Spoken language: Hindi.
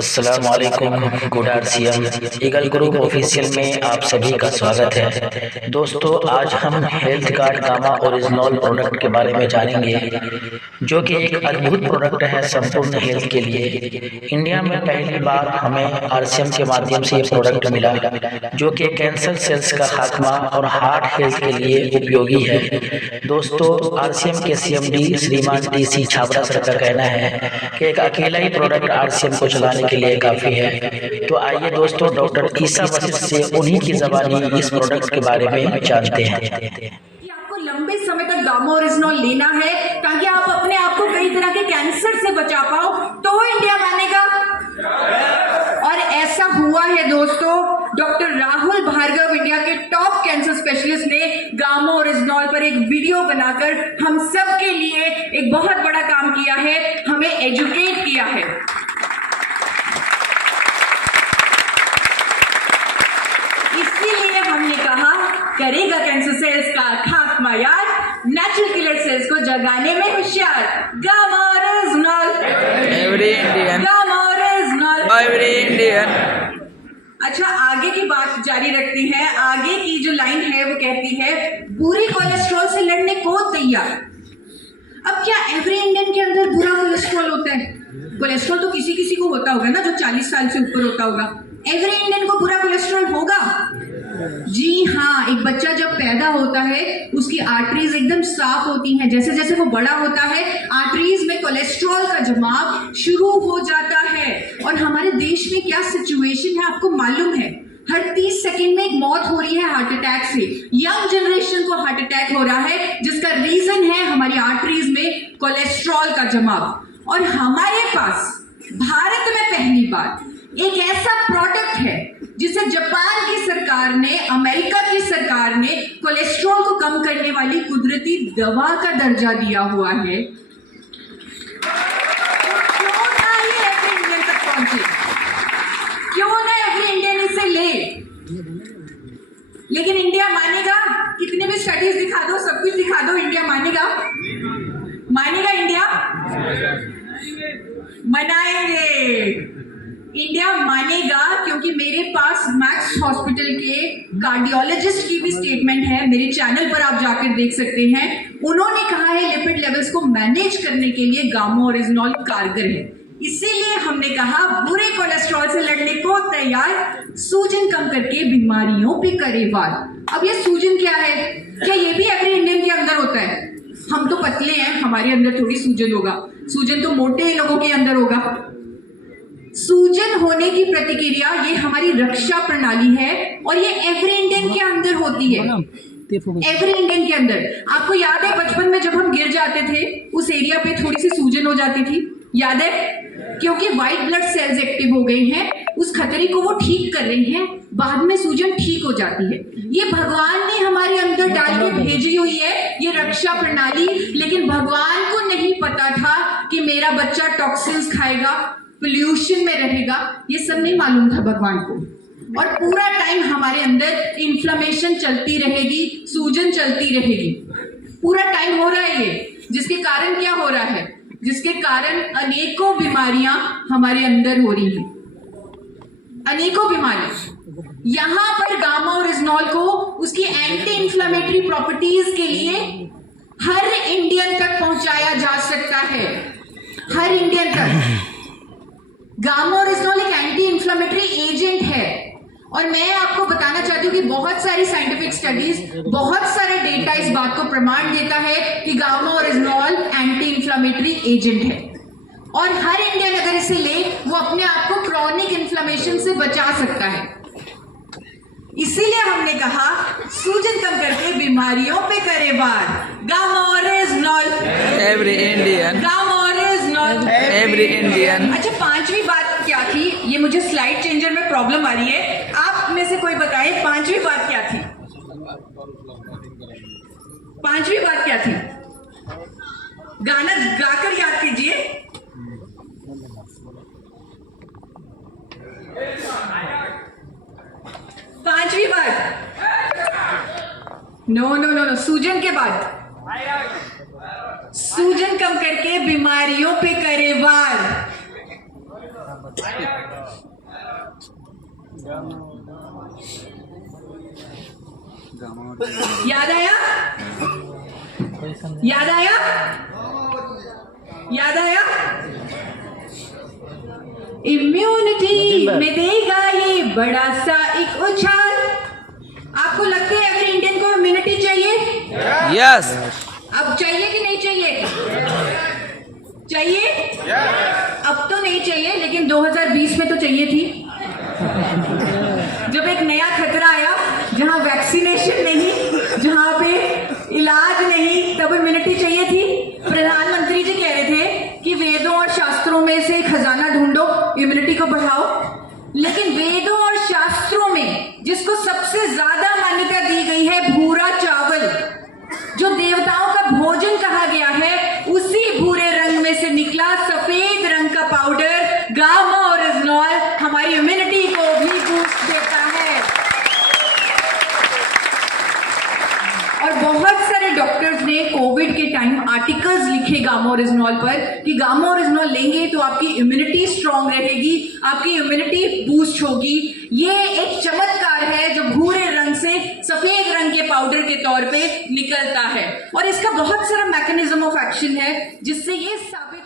अस्सलामुअलैकुम, good RCM eagle group official में आप सभी का स्वागत है। दोस्तों, आज हम health card gamma original product के बारे में जानेंगे, जो कि एक अद्भुत प्रोडक्ट है संपूर्ण हेल्थ के लिए। इंडिया में पहली बार हमें आरसीएम के माध्यम से ये प्रोडक्ट मिला, जो कि कैंसर सेल्स का खात्मा और हार्ट हेल्थ के लिए उपयोगी है। दोस्तों, आरसीएम के सीएमडी श्रीमान टीसी छाबड़ा सर का कहना है कि एक अकेला ही प्रोडक्ट आरसीएम को चलाने के लिए काफी है। तो आइए दोस्तों, डॉक्टर ईसा वशिष्ठ से उन्हीं की ज़बानी इस प्रोडक्ट के बारे में जानते हैं। आपको लंबे समय तक गामा ओरिजिनल लेना है ताकि आप अपने आप को कई तरह के कैंसर से बचा पाओ, तो वो इंडिया मानेगा। और ऐसा हुआ है दोस्तों। डॉक्टर राहुल भार्गव, इंडिया के टॉप कैंसर स्पेशलिस्ट, ने गामा ओरिजिनल पर एक वीडियो बनाकर हम सब के लिए एक बहुत बड़ा काम किया है, हमें एजुकेट किया है। इसीलिए हमने कहा, करेगा कैंसर सेल्स का खात्मा यार, नेचुरल किलर सेल्स को जगाने में होशियार, gamma original, every Indian, gamma original, every Indian. अच्छा, आगे की बात जारी रखती है। आगे की जो लाइन है वो कहती है, बुरे कोलेस्ट्रॉल से लड़ने को तैयार। अब क्या एवरी इंडियन के अंदर बुरा कोलेस्ट्रॉल होता है? कोलेस्ट्रॉल तो किसी किसी को होता होगा ना, जो 40 साल से ऊपर होता होगा। एवरी इंडियन को बुरा कोलेस्ट्रॉल होगा? जी हाँ। एक बच्चा जब पैदा होता है, उसकी आर्टरीज एकदम साफ होती हैं। जैसे जैसे वो बड़ा होता है, आर्टरीज में कोलेस्ट्रॉल का जमाव शुरू हो जाता है। और हमारे देश में क्या सिचुएशन है आपको मालूम है? हर 30 सेकेंड में एक मौत हो रही है हार्ट अटैक से। यंग जनरेशन को हार्ट अटैक हो रहा है, जिसका रीजन है हमारी आर्टरीज में कोलेस्ट्रॉल का जमाव। और हमारे पास भारत में पहली बार एक ऐसा प्रोडक्ट है जिसे जापान की सरकार ने, अमेरिका की सरकार ने कोलेस्ट्रॉल को कम करने वाली कुदरती दवा का दर्जा दिया हुआ है। क्यों ना ये एवरी इंडियन तक पहुंचे? क्यों ना एवरी इंडियन इसे ले? लेकिन इंडिया मानेगा? कितने भी स्टडीज दिखा दो, सब कुछ दिखा दो, इंडिया मानेगा? मानेगा इंडिया? मनाएंगे। इंडिया मानेगा क्योंकि मेरे पास मैक्स हॉस्पिटल के कार्डियोलॉजिस्ट की भी स्टेटमेंट है, मेरे चैनल पर आप जाकर देख सकते हैं। उन्होंने कहा है लिपिड लेवल्स को मैनेज करने के लिए गामा ओरिजिनल कारगर है। इसीलिए हमने कहा, बुरे कोलेस्ट्रॉल से लड़ने को तैयार, सूजन कम करके बीमारियों पे करे वार। अब ये सूजन क्या है? क्या ये भी एवरी इंडियन के अंदर होता है? हम तो पतले हैं, हमारे अंदर थोड़ी सूजन होगा। सूजन तो मोटे लोगों के अंदर होगा। सूजन होने की प्रतिक्रिया ये हमारी रक्षा प्रणाली है, और ये एवरी इंडियन के अंदर होती है। एवरी इंडियन के अंदर। आपको याद है बचपन में जब हम गिर जाते थे, उस एरिया पे थोड़ी सी सूजन हो जाती थी, याद है? क्योंकि व्हाइट ब्लड सेल्स एक्टिव हो गई हैं, उस खतरे को वो ठीक कर रही हैं, बाद में सूजन ठीक हो जाती है। ये भगवान ने हमारे अंदर डाल के भेजी हुई है, ये रक्षा प्रणाली। लेकिन भगवान को नहीं पता था कि मेरा बच्चा टॉक्सिन्स खाएगा, पोल्यूशन में रहेगा, ये सब नहीं मालूम था भगवान को। और पूरा टाइम हमारे अंदर इन्फ्लेमेशन चलती रहेगी, सूजन चलती रहेगी, पूरा टाइम हो रहा है ये। जिसके कारण क्या हो रहा है? जिसके कारण अनेकों बीमारियां हमारे अंदर हो रही हैं, अनेकों बीमारियां। यहां पर गामा ओरिजिनल को उसकी एंटी इन्फ्लेमेटरी प्रॉपर्टीज के लिए हर इंडियन तक पहुंचाया जा सकता है, हर इंडियन तक। गामा ओरिजिनल एक एंटी इन्फ्लेमेटरी एजेंट है, और मैं आपको बताना चाहती हूँ कि बहुत सारी साइंटिफिक स्टडीज, बहुत सारे डेटा इस बात को प्रमाण देता है कि gamma original anti inflammatory agent है। और हर इंडियन अगर इसे ले, वो अपने आप को क्रॉनिक इन्फ्लेमेशन से बचा सकता है। इसीलिए हमने कहा, सूजन कम करके बीमारियों पे करे वार, gamma original, every Indian, gamma original, every Indian. अच्छा, पांचवी बात क्या थी? ये मुझे स्लाइड चेंजर में प्रॉब्लम आ रही है, आप में से कोई बताए पांचवी बात क्या थी? पांचवी बात क्या थी? गाना गाकर याद कीजिए। पांचवी बात, नो नो नो नो, सूजन के बाद सूजन कम करके बीमारियों पे करे वार। याद आया? याद आया? याद आया? इम्यूनिटी में देगा ये बड़ा सा एक उछाल। आपको लगता है अगर इंडियन को इम्यूनिटी चाहिए? Yes. अब चाहिए कि नहीं चाहिए? चाहिए? अब तो नहीं चाहिए, लेकिन 2020 में तो चाहिए थी, जब एक नया खतरा आया जहां वैक्सीनेशन नहीं, जहां पे इलाज नहीं, तब इम्यूनिटी चाहिए थी। प्रधानमंत्री जी कह रहे थे कि वेदों और शास्त्रों में से खजाना ढूंढो, इम्यूनिटी को बढ़ाओ। लेकिन वेदों और शास्त्रों में जिसको सबसे ज्यादा मान्यता दी गई है, भूरा चावल, जो देवताओं का भोजन कहा गया है, उसी भूरे रंग में से निकला सफेद रंग का पाउडर गामा ओरिजिनॉल हमारी इम्यूनिटी को भी बूस्ट देता है। और बहुत सारे डॉक्टर्स ने कोविड के टाइम आर्टिकल्स लिखे गामा ओरिजिनॉल पर कि गामा ओरिजिनॉल लेंगे तो आपकी इम्यूनिटी स्ट्रांग रहेगी, आपकी इम्यूनिटी बूस्ट होगी। ये एक चमत्कार है जो भूरे रंग से सफेद रंग के पाउडर के तौर पे निकलता है, और इसका बहुत सारा मैकेनिज्म ऑफ एक्शन है जिससे ये साबित